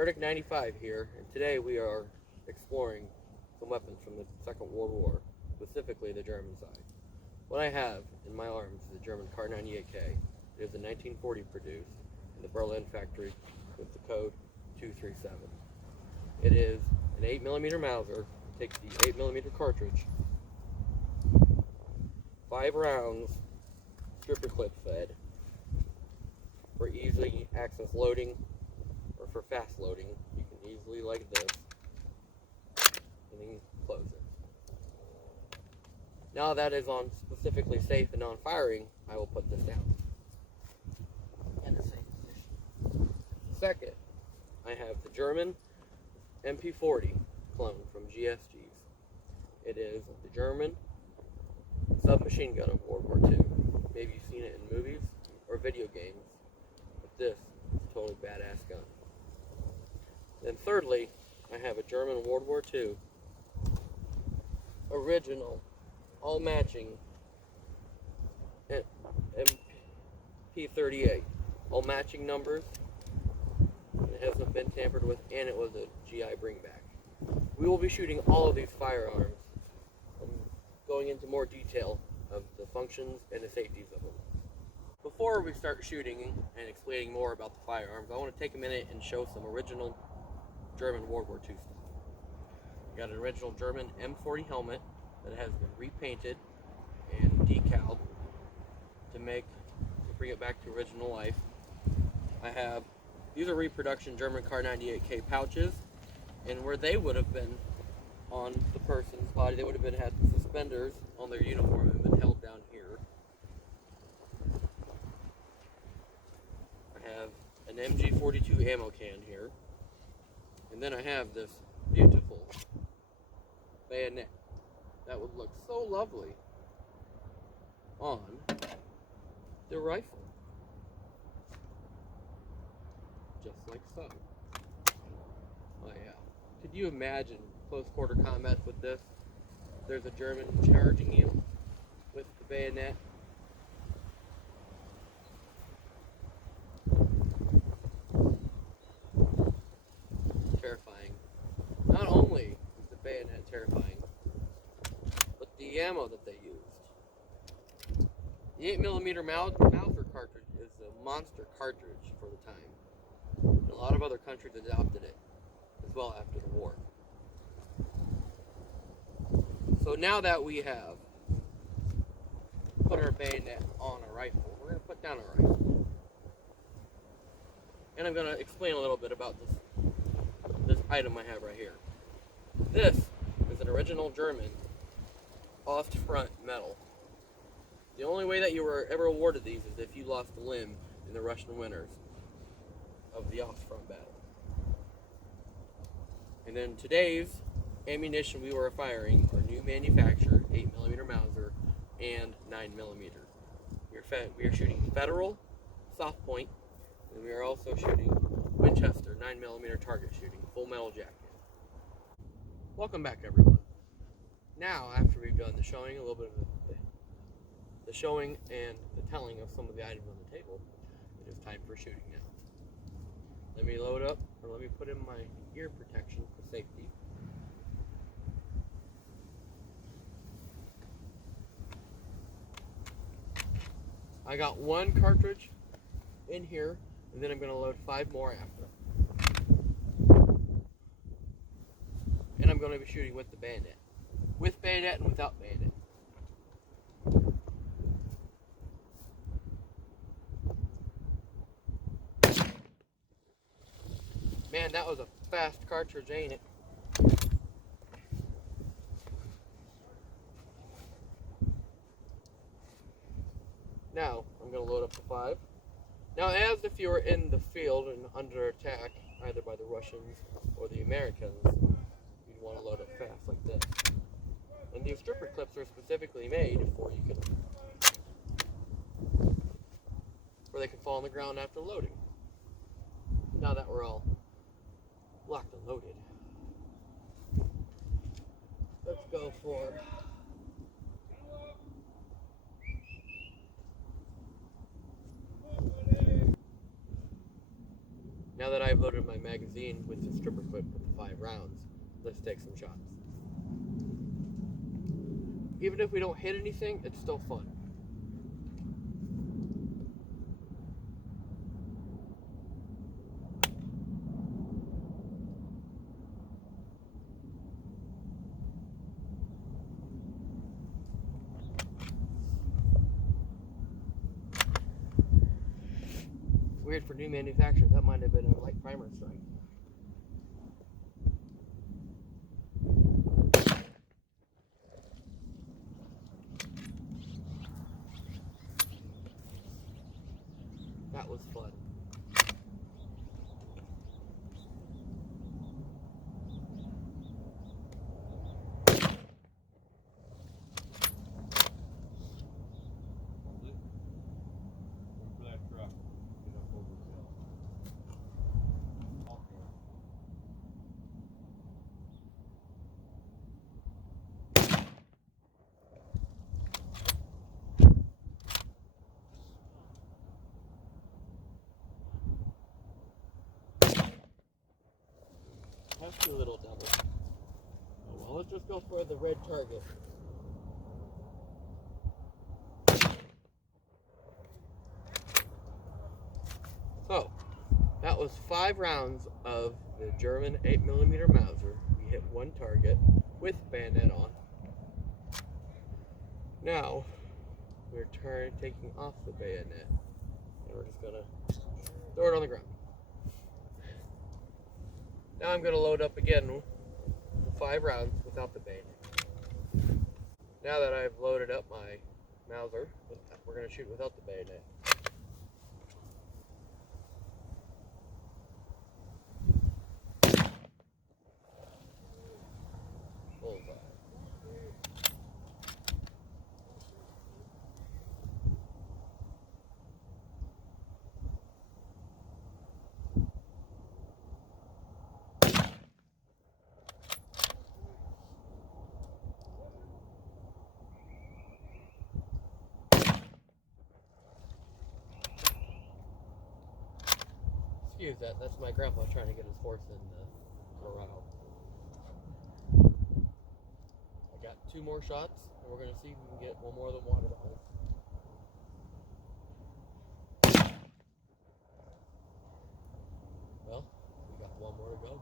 Verdict 95 here, and today we are exploring some weapons from the Second World War, specifically the German side. What I have in my arms is a German Kar 98K. It is a 1940 produced in the Berlin factory with the code 237. It is an 8mm Mauser. It takes the 8mm cartridge, 5 rounds, stripper clip fed, for easily access loading, or for fast loading. You can easily, like this, and then close it. Now that is on specifically safe and non-firing, I will put this down in the same position. Second, I have the German MP40 clone from GSGs. It is the German submachine gun of World War II. Maybe you've seen it in movies or video games, but this is a totally badass gun. Then thirdly, I have a German World War II original, all matching MP38, all matching numbers. It hasn't been tampered with, and it was a GI bringback. We will be shooting all of these firearms, going into more detail of the functions and the safeties of them. Before we start shooting and explaining more about the firearms, I want to take a minute and show some original German World War II stuff. We got an original German M40 helmet that has been repainted and decaled to bring it back to original life. These are reproduction German Kar 98K pouches, and where they would have been on the person's body, they would have had suspenders on their uniform and been held down here. I have an MG42 ammo can here, and then I have this beautiful bayonet that would look so lovely on the rifle, just like so. Oh yeah. Could you imagine close quarter combat with this? There's a German charging you with the bayonet. Terrifying. Not only is the bayonet terrifying, but the ammo that they used. The 8mm Mauser cartridge is a monster cartridge for the time. And a lot of other countries adopted it as well after the war. So now that we have put our bayonet on a rifle, we're going to put down a rifle. And I'm going to explain a little bit about this item I have right here. This is an original German Ostfront medal. The only way that you were ever awarded these is if you lost a limb in the Russian winters of the Ostfront battle. And then today's ammunition we were firing are new manufactured 8mm Mauser and 9mm. We are shooting Federal soft point, and we are also shooting Winchester 9mm target shooting, full metal jacket. Welcome back, everyone. Now, after we've done the showing, a little bit of the showing and the telling of some of the items on the table, it is time for shooting now. Let me load up, or let me put in my ear protection for safety. I got 1 cartridge in here, and then I'm going to load 5 more after. And I'm going to be shooting with the bayonet. With bayonet and without bayonet. Man, that was a fast cartridge, ain't it? Now, I'm going to load up the 5. Now, as if you were in the field and under attack, either by the Russians or the Americans, you'd want to load up fast like this. And these stripper clips are specifically made for where they can fall on the ground after loading. Now that we're all locked and loaded, let's go for Now Now that I've loaded my magazine with the stripper clip with the 5 rounds, let's take some shots. Even if we don't hit anything, it's still fun. Weird for new manufacturers, that might have been a light primer strike. That was fun. That's too little double. Oh, well, let's just go for the red target. So, that was 5 rounds of the German 8mm Mauser. We hit 1 target with bayonet on. Now, we're taking off the bayonet, and we're just gonna throw it on the ground. Now I'm going to load up again with 5 rounds without the bayonet. Now that I've loaded up my Mauser, we're going to shoot without the bayonet. Bullseye. Excuse that, that's my grandpa trying to get his horse in the corral. I got 2 more shots, and we're going to see if we can get one more of the water bottles. Well, we got 1 more to go.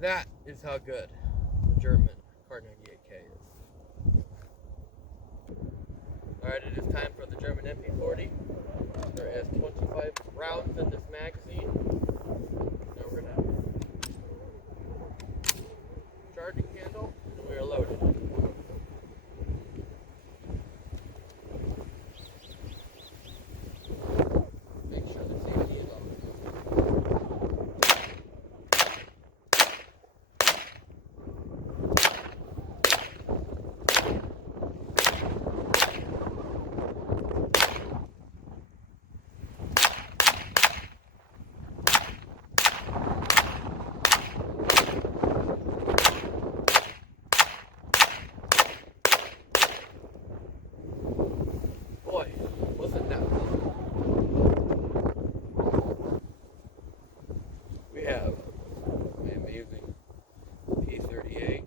That is how good the German Kar 98K is. Alright, it is time for the German MP40. There is 25 rounds in this magazine. Now we're going to charging candle, and we are loaded. Make sure the safety is on. Boy, wasn't that fun. We have an amazing P38.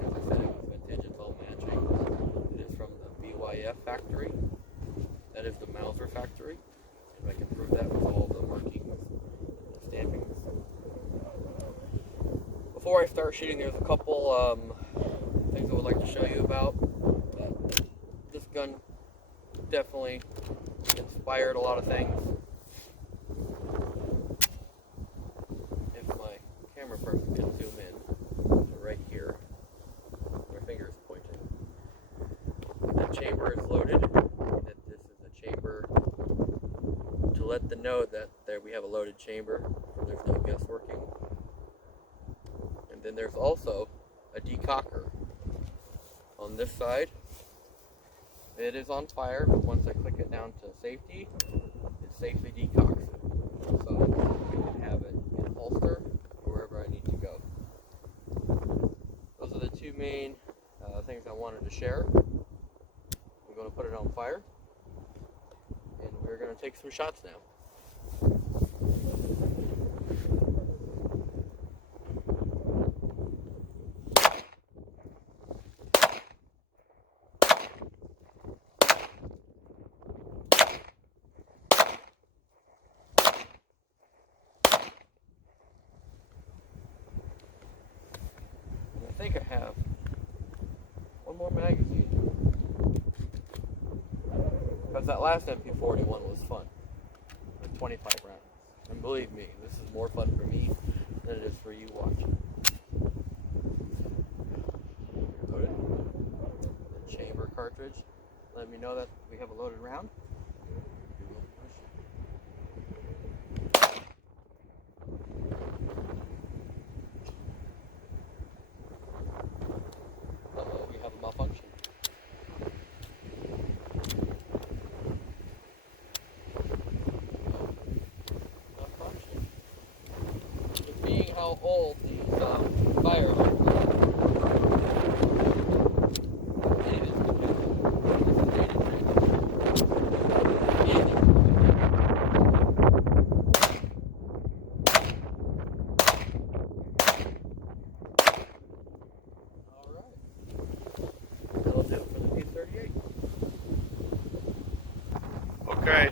As I said, it was vintage, it's all matching. It is from the BYF factory. That is the Mauser factory. If I can prove that with all the markings and the stampings. Before I start shooting, there's a couple things I would like to show you about. This gun definitely inspired a lot of things. If my camera person can zoom in to right here, my finger is pointing. The chamber is loaded. That this is a chamber to let them know that there we have a loaded chamber, so there's no guessworking. And then there's also a decocker on this side. It is on fire, but once I click it down to safety, it safely decocks it. So we can have it in holster main things I wanted to share. I'm going to put it on fire, and we're going to take some shots now. I think I have one more magazine, because that last MP41 was fun, with 25 rounds. And believe me, this is more fun for me than it is for you watching. Loaded. The chamber cartridge. Let me know that we have a loaded round. We have a malfunction. Malfunction. It being how old these fire alarms are. That'll do it for the P38. Okay.